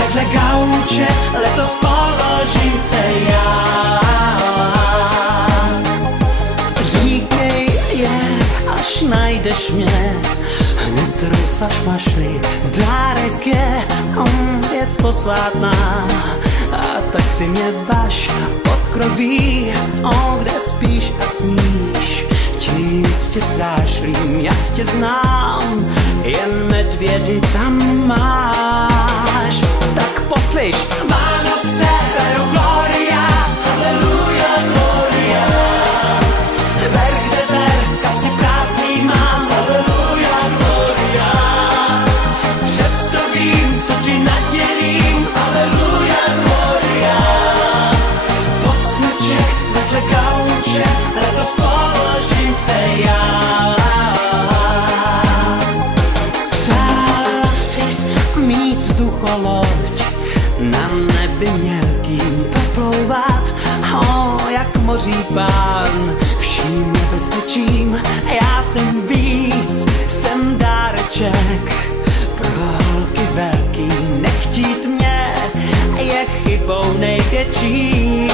vedle gauče, letos položím se já. Říkej až najdeš mě, hned rozvaž mašli, dárek je věc posvátná. A tak si mě vaš podkroví, kde spíš a sníš. Ti jistě zdášlím, jak tě znám, jen medvědy tam máš. Tak poslyš, Vánoce hrajou Gloria, Halleluja, Gloria. Ver kde ver, kapsy prázdný mám, Halleluja, Gloria. Přesto vím, co ti nadělím, Halleluja, Gloria. Pod smrček vedle gauče, letos položím se já. Přál sis mít vzducholoď, na nebi mělkým poplouvat, jak moří pán, vším nebezpečím. Já jsem víc, jsem dáreček, pro holky velký nechtít mě je chybou největší.